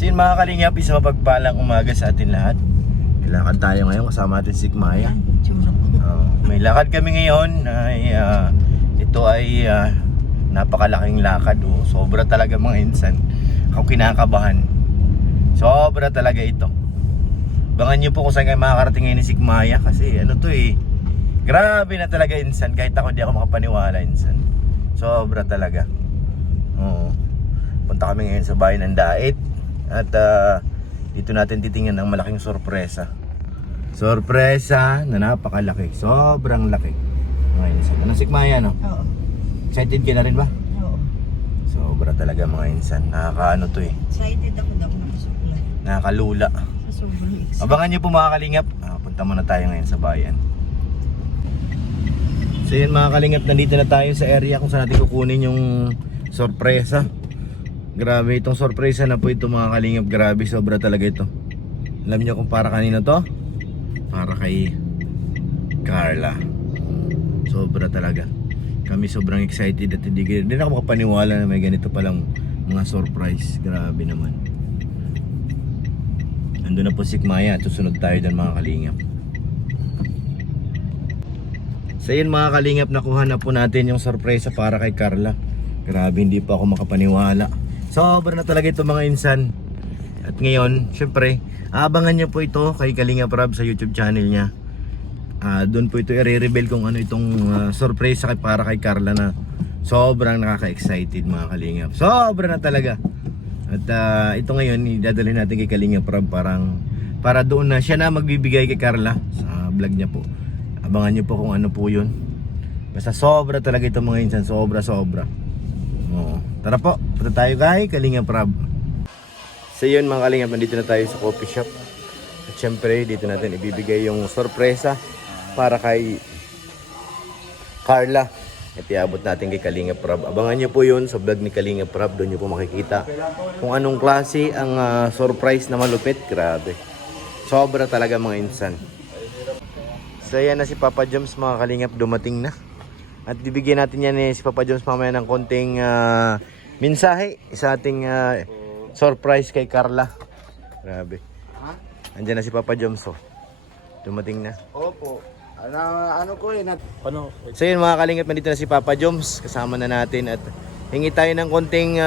So yun mga kalingap, isang mapagpalang umaga sa atin lahat. Lakad tayo ngayon kasama natin si Maya. May lakad kami ngayon ay ito ay napakalaking lakad. Sobra talaga mga insan. Ako kinakabahan. Sobra talaga ito. Bangan nyo po kung saan kayo makakarating ngayon ni si Maya. Kasi ano to grabe na talaga insan. Kahit ako di ako makapaniwala insan. Sobra talaga. Oo. Punta kami ngayon sa bayan ng Dait. At dito natin titingnan ang malaking sorpresa. Sorpresa na napakalaki. Sobrang laki. Mga insan. Ano si Maya no? Oo. Excited ka na rin ba? Oo. Sobra talaga mga insan. Nakakaano to Excited ako daw nakasuklay. Nakakalula. Sa sobrang excited. Abangan nyo po mga kalingap. Punta muna tayo ngayon sa bayan. So yun mga kalingap, nandito na tayo sa area kung saan natin kukunin yung sorpresa. Grabe itong sorpresa na po ito mga kalingap. Grabe, sobra talaga ito. Alam nyo kung para kanino to? Para kay Carla. Sobra talaga. Kami sobrang excited at hindi na ako makapaniwala na may ganito palang mga surprise. Grabe naman. Ando na po si Maya at susunod tayo dyan mga kalingap. So yun mga kalingap, nakuha na po natin yung sorpresa para kay Carla. Grabe, hindi pa ako makapaniwala. Sobra na talaga ito mga insan. At ngayon, syempre, abangan nyo po ito kay Kalingap Rob sa YouTube channel niya. Doon po ito i-reveal kung ano itong surprise para kay Carla na sobrang nakaka-excited mga kalingap. Sobra na talaga. At ito ngayon idadalhin natin kay Kalingap Rob para doon na siya na magbibigay kay Carla sa vlog niya po. Abangan niyo po kung ano po yun. Basta sobra talaga ito mga insan. Sobra. Oo. Tara po, punta tayo kay Kalingap Rob. So yun mga kalingap, nandito na tayo sa coffee shop. At syempre dito natin ibibigay yung sorpresa para kay Carla. At iabot natin kay Kalingap Rob. Abangan nyo po yun sa vlog ni Kalingap Rob. Doon nyo po makikita kung anong klase ang surprise na malupit. Grabe, sobra talaga mga insan. So yan na si Papa Joms mga kalingap, dumating na. At bibigyan natin yan si Papa Joms mamaya ng konting mensahe sa ating surprise kay Carla. Grabe. Andiyan na si Papa Joms. Dumating na. Opo. Ano ko So yun mga kalingap, nandito na si Papa Joms. Kasama na natin at hingi tayo ng konting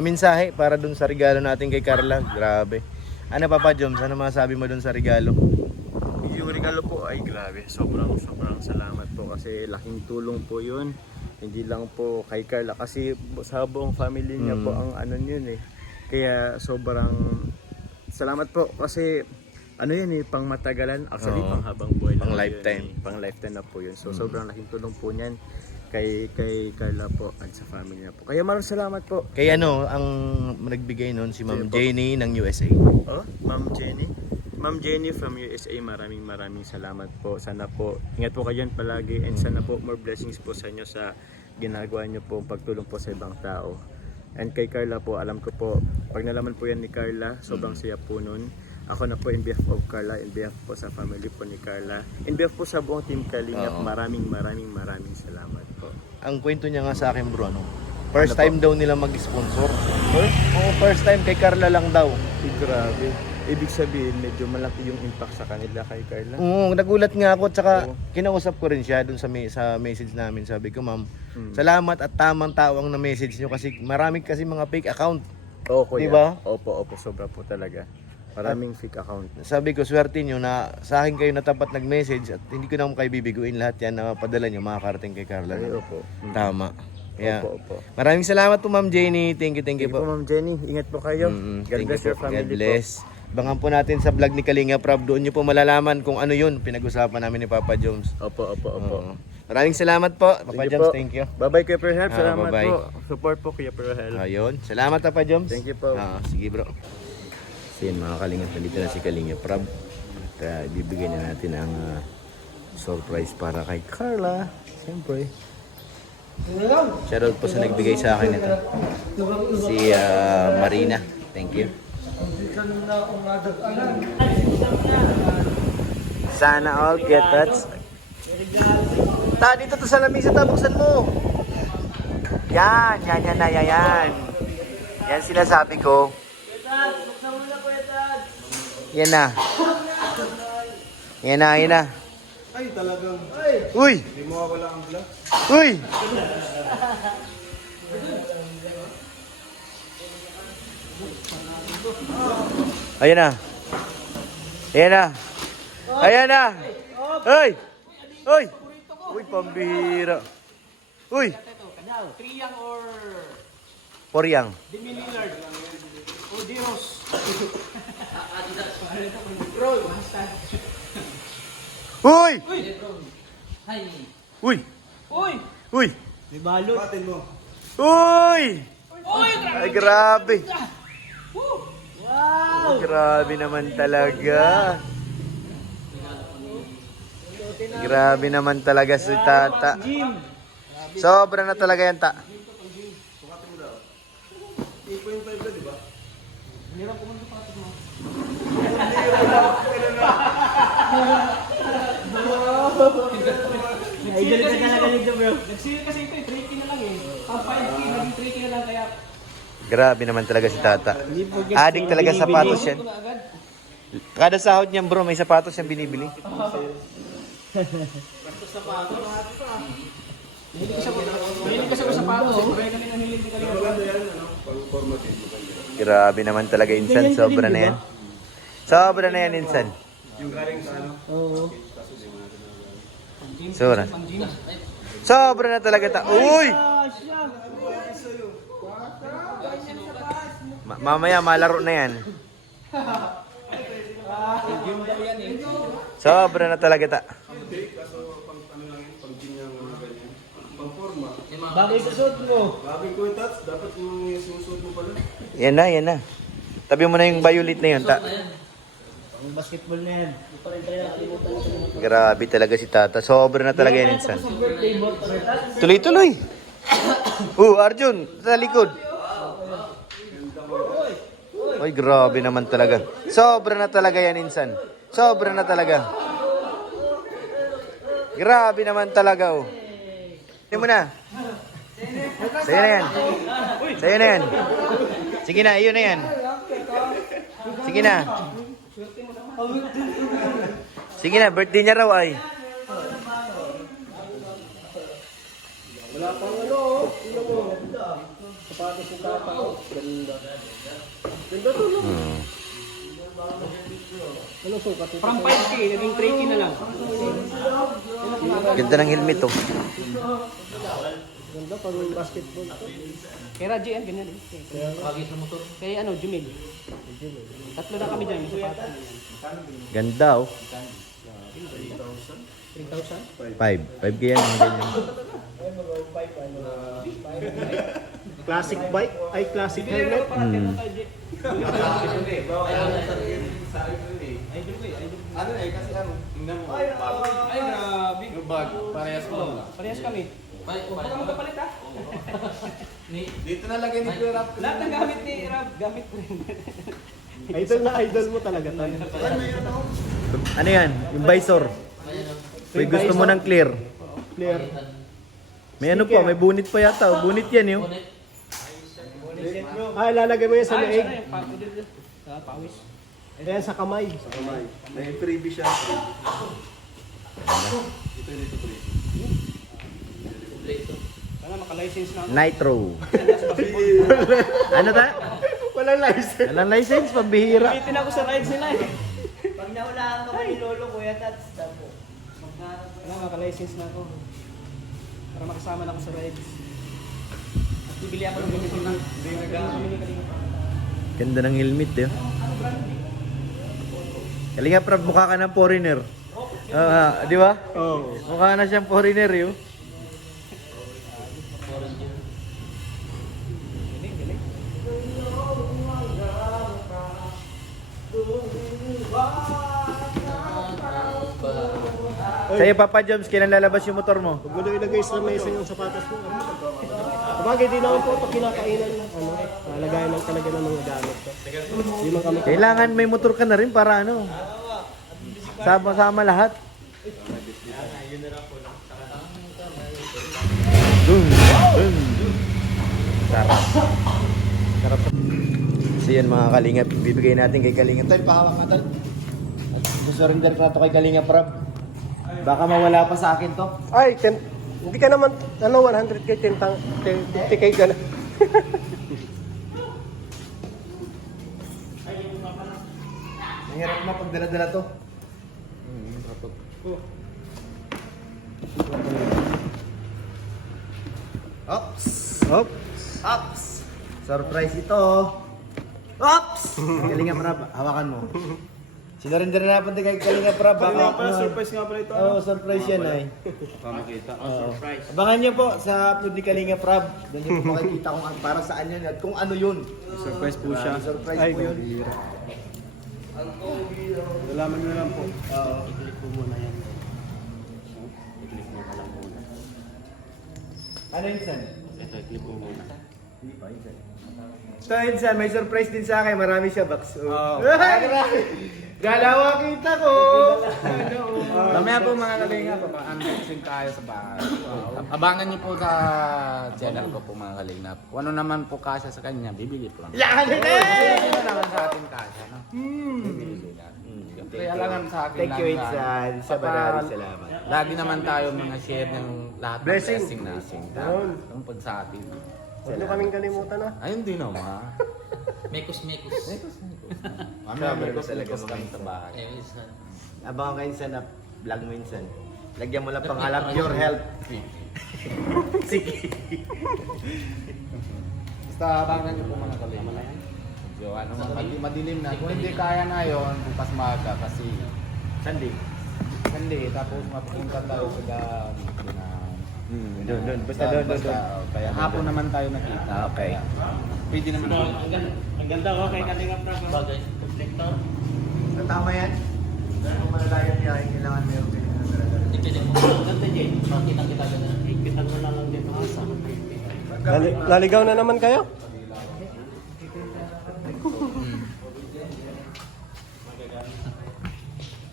mensahe para dun sa regalo natin kay Carla. Grabe. Ano Papa Joms, ano masabi mo dun sa regalo? Yung regalo po ay grabe. Sobrang salamat po kasi laking tulong po yun. Hindi lang po kay Carla kasi sa buong family niya po ang ano yun Kaya sobrang salamat po kasi ano yun pang matagalan. Actually pang habang buhay lang. Pang lifetime. Pang lifetime na po yun. So sobrang laking tulong po niyan kay Carla po at sa family niya po. Kaya maraming salamat po. Kaya ang nagbigay nun si Ma'am Jenny ng USA. Oh, Ma'am Jenny. Ma'am Jenny from USA, maraming salamat po. Sana po, ingat po kayo palagi and sana po more blessings po sa inyo sa ginagawa nyo po, pagtulong po sa ibang tao. And kay Carla po, alam ko po, pag nalaman po yan ni Carla, sobrang saya po nun. Ako na po in behalf of Carla, in behalf po sa family po ni Carla, in behalf po sa buong team Kalingap, maraming salamat po. Ang kwento niya nga sa akin bro, first time daw nila mag-sponsor. First time kay Carla lang daw. Grabe. Ibig sabihin, medyo malaki yung impact sa kanila kay Carla. Oo, nagulat nga ako at saka kinausap ko rin siya dun sa message namin. Sabi ko, ma'am, salamat at tamang tao ang na-message nyo kasi marami kasi mga fake account. Oo, kuya. Diba? Opo, sobra po talaga. Maraming fake account. Sabi ko, swerte nyo na sa akin kayo natapat nag-message at hindi ko na kayo bibiguin lahat yan na padala nyo makakarating kay Carla. Ay, opo. Tama. Kaya, Opo. maraming salamat po Ma'am Jenny. Thank you Thank you po. po, Ma'am Jenny. Ingat po kayo. God Thank bless you your po. family God bless. Abangan po natin sa vlog ni Kalingap Rob. Doon nyo po malalaman kung ano yun pinag-usapan namin ni Papa Joms. Opo. Maraming salamat po Papa Joms. Thank you. Bye-bye Kuya Perhelp. Salamat bye-bye. po. Support po Kuya Perhelp. Ayun. Salamat Papa Joms. Thank you po. Sige bro. So yun mga Kalingap, nandito na si Kalingap Rob. At bibigyan na natin ang surprise para kay Carla. Siyempre. Shoutout po sa nagbigay sa akin ito. Si Marina. Thank you. Sana all get that. Dito to sa lamisa, buksan mo. Yan. Yan sinasabi ko. Yan na. Yan na, yan na. Ay, talagang. Uy! Hindi mo wala ang vlog. Uy! Ayan na. Ayan na. Ayan na. Uy! Uy! Uy, pambihira. Uy! Triyang or Poryang. Demi Lillard? O Dios? Uy! Uy! Uy! Uy! May balot. Batin mo. Uy! Uy! Ay, grabe. Wow! Grabe naman talaga. Grabe naman talaga si Tata. Jim! Sobra na talaga yan, Ta. 8.5 ka, di ba? Idol ka talaga nito, bro. Nag-sale kasi ito, 3K na lang eh. Pang 5K, naging 3K na lang kaya. Grabe naman talaga si Tata. Adik talaga sa sapatos yan. Kada sahod niyan, bro, may sapatos siyang binibili. Mahilig ka sa sapatos, kaya kami nahilig din kanina. Maganda yan, ano? Pag-formative mo kanina. Grabe naman talaga, Insan. Sobra na yan. Sobra na yan, Insan. Yung galing sa ano? Oo. Sobra. Sobra na talaga, Ta. Uy! Mamaya, malaro na yan. Sobra na talaga, Ta. Take, kaso pang ano lang yun, pang gym yung mga ganyan. Pang forma. Bagay sa suot mo. Bagay ko yung tats, dapat yung sinusuot mo pala. Yan na, yan na. Tabi mo na yung violet na yun, Ta. Ang basketball na yan. Hindi pa rin tayo nakalimutan sa Grabe talaga si Tata. Sobra na talaga yan, Insan. birthday mo. Tuloy-tuloy. Arjun, sa likod. Ay, grabe naman talaga. Sobra na talaga yan, Insan. Sobra na talaga. Grabe naman talaga, oh. Hindi mo na. Sa'yo na yan. Sa'yo na yan. Sige na, iyon na yan. Sige na. Sige na, birthday niya raw ay. Wala pang ano, oh. Tingnan mo. Sapatos ng tata, oh. Ganda. Ganda to, no? Ano sukat ito? From 5K, naging 3K na lang. Ganda ng helmet, oh. Ganda pang basketball. Kay Raji, yan, ganyan din. Kay ano, Jumil. Tatlo na kami dyan, may sapatos. Ganda, oh. 3,000? 5. 5 kaya yan. Ganyan. Classic bike? Ay, classic helmet? Ano eh, kasi ano, tingnan mo. Ay, grabe. Yung bag, parehas mo lang. Parehas kami. Huwag ka magpapalit ha. Dito na lagay ni Kuya Rap. Lahat ng gamit ni Rab, gamit ko rin. Idol na idol mo talaga tayo. Ano yan? Yung visor. May gusto mo ng clear. Clear. May ano pa, may bunit pa yata. Oh. Bunit yan, yun. Ah, ilalagay mo yan sa leeg. Pawis. Ayan sa kamay. Sa kamay. May freebie siya. Sana maka-license na ako. Nitro. Ano ta? Walang license. Walang license, pambihira. Gamitin ako sa rides nila eh. Pag nahulaan ka pa ni Lolo, Kuya Tats, dabo. Wala, maka-license na ako. Para makasama na ako sa rides. At bibili ako ng ganito ng Ganda ng helmet, eh. Kalinga, Prab, mukha ka ng foreigner. Di ba? Oo. Mukha na siyang foreigner, yun. Sa'yo, Papa Joms, kailan lalabas yung motor mo? Huwag mo na ilagay sa mesa yung sapatos mo. Sabagay, di naman po ito kinakainan. Ano, lagayan lang talaga ng mga gamit ko. Di man kami. Kailangan may motor ka na rin para ano. Sama-sama lahat. Sarap. Sarap. So yun mga kalingap, bibigay natin kay Kalingap. Tol, pahawak nga tol. At surrender ko na to kay Kalingap Rob. Baka mawala pa sa akin to. Ay, hindi ka naman, 100k, 50k ka na. Ang hirap na pag dala-dala to. Ops! Oops. Ops! Surprise ito. Ops! Kalingap Rob, hawakan mo. Sinurrender na natin kay Kalingap Rob. surprise nga pala ito. Oo, surprise yan ay. Surprise. Abangan niyo po sa upload ni Kalingap Rob. Doon niyo po makikita kung para saan yan at kung ano yun. Surprise po siya. Surprise Ay, po yun. Nalaman nyo na lang po. Oo. I-click po muna yan. I-click mo ka lang muna. Ano yun, San? Ito, i-click mo muna. Hindi pa, Insan. So, Insan, may surprise din sa akin. Marami siya, Bax. Oo. Galawa kita ko! Mamaya po mga kalinga, unboxing tayo sa bahay. Abangan niyo po sa channel ko po mga kalinga. Kung ano naman po kasya sa kanya, bibili po lang. Yan! Sino naman sa ating kasya, no? Bibili lang. Kaya alangan sa akin Thank you, lang, Insan. Sa barari, salamat. Lagi naman tayo mga share ng lahat ng Blessing. blessing natin. Yun. Ang pag sa atin. Huwag niyo kaming kalimutan ha. Ayun din naman. Mekos. Mamaya may talaga gusto kami mga sa bahay. Abangan ka, Insan, na vlog mo, Insan. Lagyan mo lang pangalan, Pure Health. Sige. Basta abangan niyo po mga kalinga. So ano, madilim na. Kung hindi kaya na yon, bukas maaga kasi Sunday. hindi. Tapos mapupunta tayo sa Doon. Basta doon. Kaya hapon naman tayo nakita. Okay. Pwede naman ako. Ang ganda ko kay Kalingap Rob. Bagay, kompleto. Tama yan. Kung malalayan niya, kailangan meron kayo na talaga. Dipili mo. Ganda dyan. Makitang-kita ka na. Ipitan mo na lang din mga sa. Naligaw na naman kayo?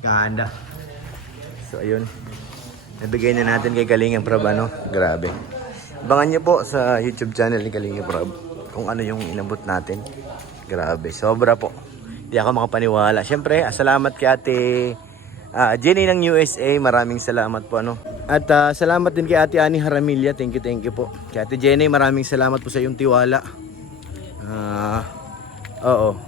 Ganda. So ayun. Nabigay na natin kay Kalingap Rob, ano? Grabe. Abangan niyo po sa YouTube channel ni Kalingap Rob kung ano yung inabot natin. Grabe. Sobra po. Hindi ako makapaniwala. Siyempre, salamat kay Ate Jenny ng USA. Maraming salamat po, ano. At salamat din kay Ate Ani Haramilla. Thank you po. Kay Ate Jenny, maraming salamat po sa iyong tiwala. Oo.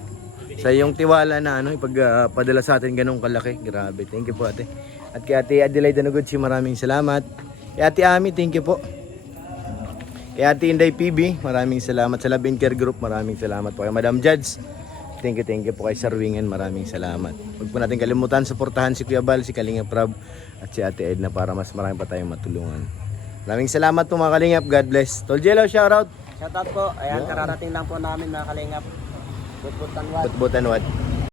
Sa iyong tiwala na ano, ipagpadala sa atin ganong kalaki. Grabe. Thank you po, Ate. At kay Ate Adelaide Nagudsi, maraming salamat. Kay Ate Ami, thank you po. Kay Ate Inday PB, maraming salamat. Sa Labin Care Group, maraming salamat po. Kay Madam Judge, thank you po. Kay Sir Wingen, maraming salamat. Huwag po natin kalimutan, suportahan si Kuya Bal, si Kalingap Rob, at si Ate Edna para mas marami pa tayong matulungan. Maraming salamat po mga Kalingap. God bless. Tol Jello, shoutout. Shoutout po. Ayan, kararating lang po namin mga kalingap. Butbutan Butbutan what?